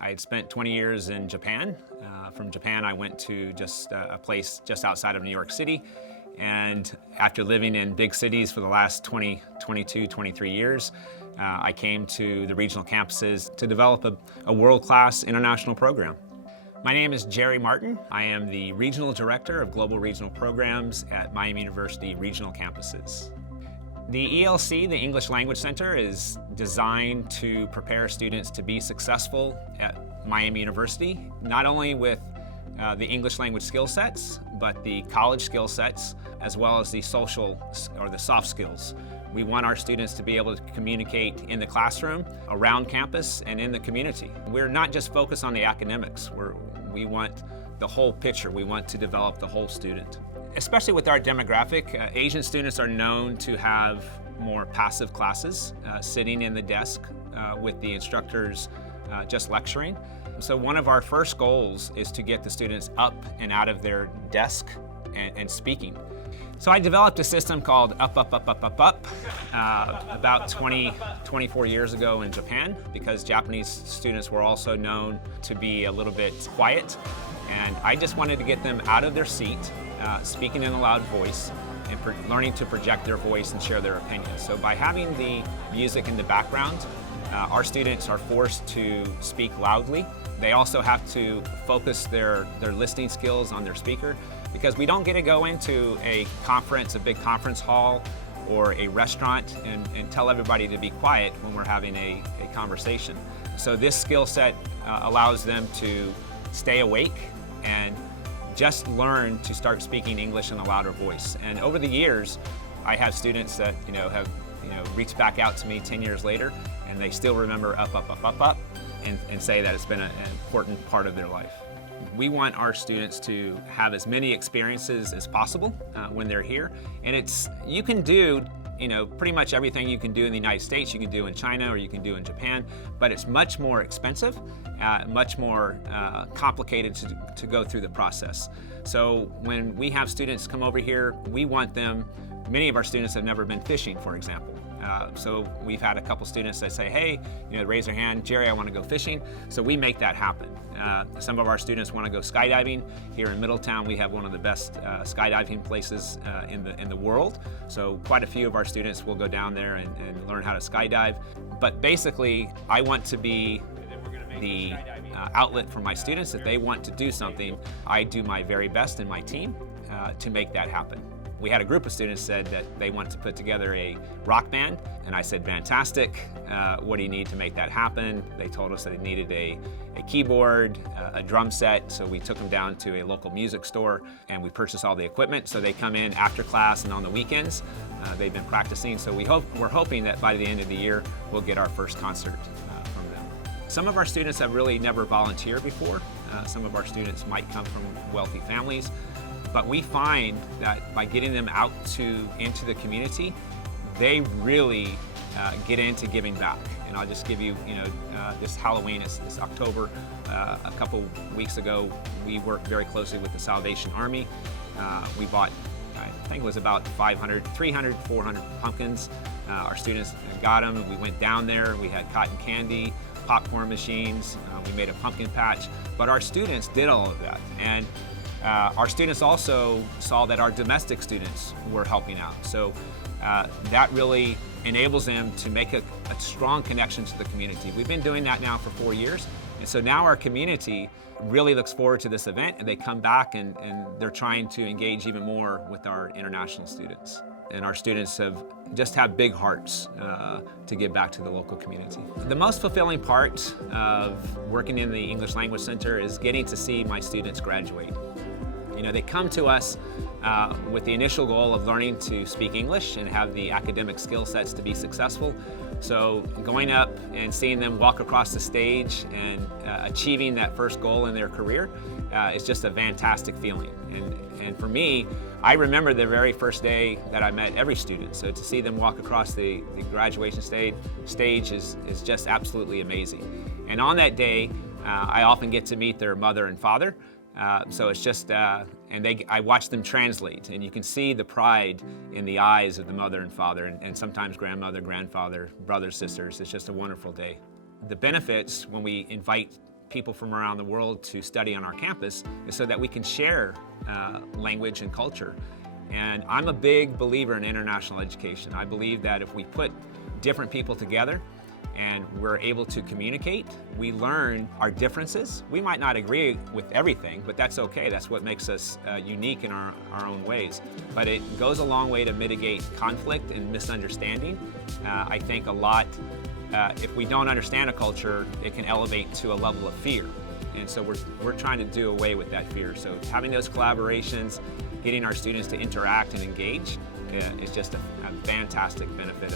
I had spent 20 years in Japan. From Japan, I went to just a place just outside of New York City. And after living in big cities for the last 22, 23 years, I came to the regional campuses to develop a world-class international program. My name is Jerry Martin. I am the Regional Director of Global Regional Programs at Miami University Regional Campuses. The ELC, the English Language Center, is designed to prepare students to be successful at Miami University, not only with the English language skill sets, but the college skill sets, as well as the social or the soft skills. We want our students to be able to communicate in the classroom, around campus, and in the community. We're not just focused on the academics. We want the whole picture. We want to develop the whole student. Especially with our demographic, Asian students are known to have more passive classes, sitting in the desk with the instructors just lecturing. So one of our first goals is to get the students up and out of their desk and speaking. So I developed a system called Up, Up, Up, Up, Up, Up about 24 years ago in Japan, because Japanese students were also known to be a little bit quiet. And I just wanted to get them out of their seat, speaking in a loud voice, and learning to project their voice and share their opinions. So by having the music in the background, our students are forced to speak loudly. They also have to focus their listening skills on their speaker, because we don't get to go into a conference, a big conference hall, or a restaurant and tell everybody to be quiet when we're having a conversation. So this skill set allows them to stay awake and just learn to start speaking English in a louder voice. And over the years, I have students that have reached back out to me 10 years later, and they still remember Up, Up, Up, Up, Up, and say that it's been an important part of their life. We want our students to have as many experiences as possible when they're here, and you can do pretty much everything you can do in the United States, you can do in China, or you can do in Japan, but it's much more expensive, much more complicated to go through the process. So when we have students come over here, we want them, many of our students have never been fishing, for example. So we've had a couple students that say, hey, raise their hand, Jerry, I want to go fishing. So we make that happen. Some of our students want to go skydiving. Here in Middletown, we have one of the best skydiving places in the world. So quite a few of our students will go down there and learn how to skydive. But basically, I want to be the outlet for my students. If they want to do something, I do my very best in my team to make that happen. We had a group of students said that they want to put together a rock band, and I said, fantastic, what do you need to make that happen? They told us that they needed a keyboard, a drum set, so we took them down to a local music store and we purchased all the equipment, so they come in after class and on the weekends. They've been practicing, so we're hoping that by the end of the year we'll get our first concert from them. Some of our students have really never volunteered before. Some of our students might come from wealthy families. But we find that by getting them out into the community, they really get into giving back. And I'll just give you, this Halloween, this October, a couple weeks ago, we worked very closely with the Salvation Army. We bought, I think it was about 300, 400 pumpkins. Our students got them, and we went down there. We had cotton candy, popcorn machines. We made a pumpkin patch. But our students did all of that. And our students also saw that our domestic students were helping out. So that really enables them to make a strong connection to the community. We've been doing that now for 4 years. And so now our community really looks forward to this event, and they come back and they're trying to engage even more with our international students. And our students have big hearts to give back to the local community. The most fulfilling part of working in the English Language Center is getting to see my students graduate. They come to us with the initial goal of learning to speak English and have the academic skill sets to be successful. So going up and seeing them walk across the stage and achieving that first goal in their career is just a fantastic feeling. And for me, I remember the very first day that I met every student. So to see them walk across the graduation stage is just absolutely amazing. And on that day, I often get to meet their mother and father. So it's just, I watch them translate, and you can see the pride in the eyes of the mother and father, and sometimes grandmother, grandfather, brothers, sisters. It's just a wonderful day. The benefits when we invite people from around the world to study on our campus is so that we can share language and culture. And I'm a big believer in international education. I believe that if we put different people together and we're able to communicate, we learn our differences. We might not agree with everything, but that's okay. That's what makes us unique in our own ways. But it goes a long way to mitigate conflict and misunderstanding. I think a lot, if we don't understand a culture, it can elevate to a level of fear. And so we're trying to do away with that fear. So having those collaborations, getting our students to interact and engage is just a fantastic benefit